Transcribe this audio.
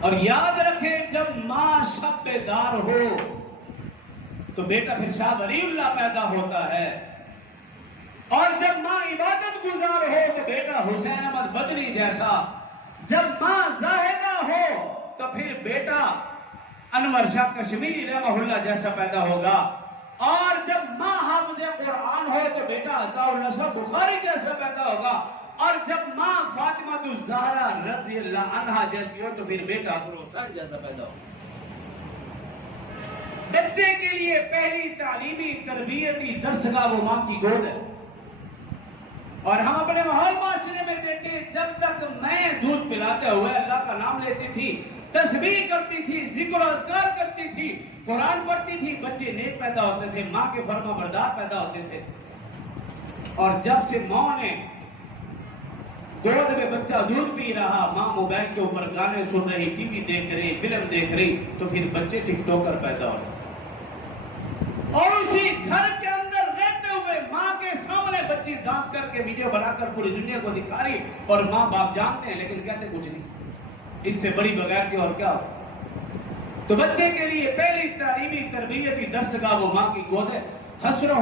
اور یاد رکھیں جب ماں شب بیدار ہو تو بیٹا پھر شاہ ولی اللہ پیدا ہوتا ہے، اور جب ماں عبادت گزار ہو تو بیٹا حسین احمد بدری جیسا، جب ماں زاہدہ ہو تو پھر بیٹا انور شاہ کشمیری رحمہ اللہ جیسا پیدا ہوگا، اور جب ماں حافظ قرآن ہو تو بیٹا عطاء النصر بخاری جیسا پیدا ہوگا، اور جب ماں فاطمہ الزہرا رضی اللہ عنہا جیسی ہو تو پھر بیٹا حسین جیسا پیدا ہوگا۔ بچے کے لیے پہلی تعلیمی تربیتی درسگاہ وہ ماں کی گود ہے، اور ہم اپنے ماحول معاشرے میں دیکھیں، جب تک میں دودھ پلاتے ہوئے اللہ کا نام لیتی تھی، تسبیح کرتی تھی، ذکر و اذکار کرتی تھی، قرآن پڑھتی تھی، بچے نیک پیدا ہوتے تھے، ماں کے فرما بردار پیدا ہوتے تھے۔ اور جب سے ماں نے گود میں بچہ دودھ پی رہا، ماں موبائل کے اوپر گانے سن رہی، ٹی وی دیکھ رہی، فلم دیکھ رہی، تو پھر بچے ٹک ٹاکر پیدا ہو رہے، اور اسی گھر کے اندر رہتے ہوئے ماں کے سامنے بچی ڈانس کر کے ویڈیو بنا کر پوری دنیا کو دکھا رہی، اور ماں باپ جانتے ہیں لیکن کہتے کچھ نہیں، اس سے بڑی بغیر کی اور کیا ہو۔ تو بچے کے لیے پہلی تعلیمی تربیتی درسگاہ وہ ماں کی گود ہے۔ حسرہ